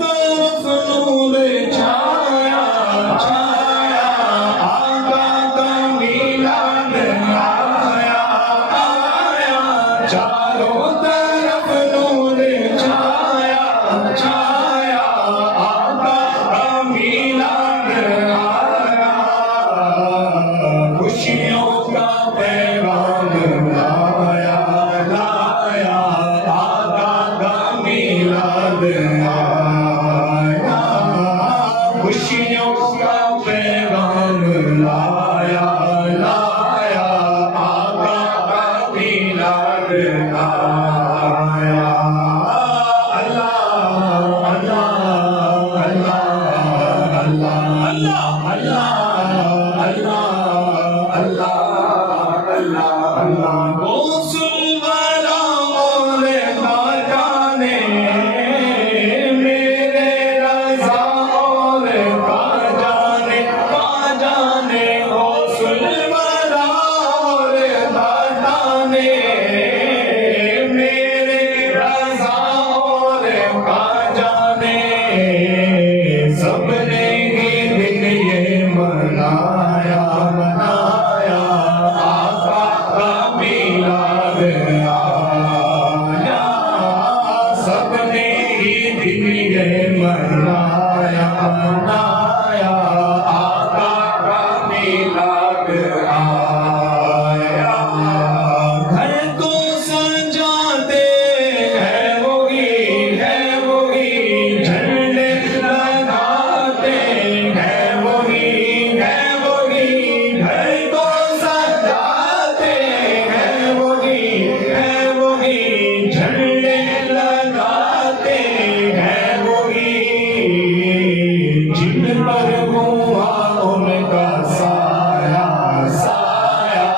तरफ नूर छाया छाया, आका का मिलाद आया आया। चारों तरफ नूर छाया छाया, आका का मिलाद आया। खुशियों का पैगाम लाया लाया, आका का मिलाद आया। खुशियों का पैगाम लाया लाया, आका का मिलाद आया। अल्लाह अल्लाह अल्लाह अल्लाह अल्लाह अल्लाह अल्लाह अल्लाह अल्लाह। गौसुल वाला मौले खाजाने, मेरे रज़ा और खाजाने खाजाने। गौसुल वाला मौले खाजाने, मेरे रज़ा और खाजाने। सबने ही दिन ये मनाया मनाया, आका का मिलाद आया। सबने ही दिन ये मनाया मनाया, आका का मिलाद आया। घर को सजाते हैं वही झंडे लगाते हैं वही घर को सजाते हैं वही झंडे लगाते हैं वही। जिन पर हुआ उनका साया साया,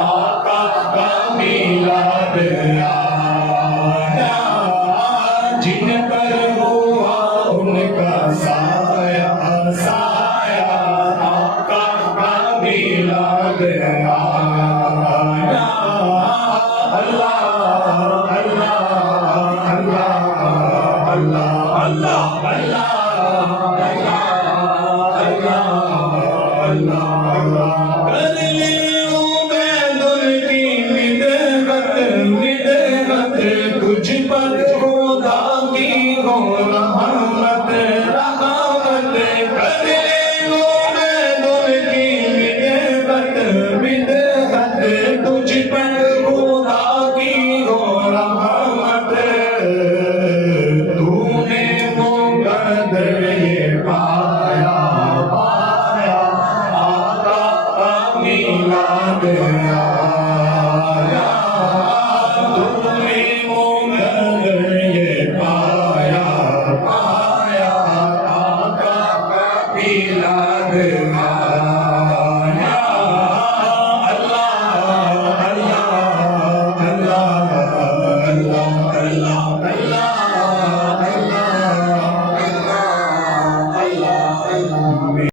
आका का मिलाद आया। जिन पर हुआ उनका साया साया, आका का मिलाद आया। अल्लाह अल्लाह अल्लाह अल्लाह अल्लाह अल्लाह अल्लाह। कर ले उबैदुल की मिदहत मिदहत, तुझ पर खुदा की हो रहमत रहमत। कर ले उबैदुल की मिदहत मिदहत, तुझ पर खुदा की हो रहमत। तूने मुकद्दर ये पाया पाया, आका का मिलाद आया।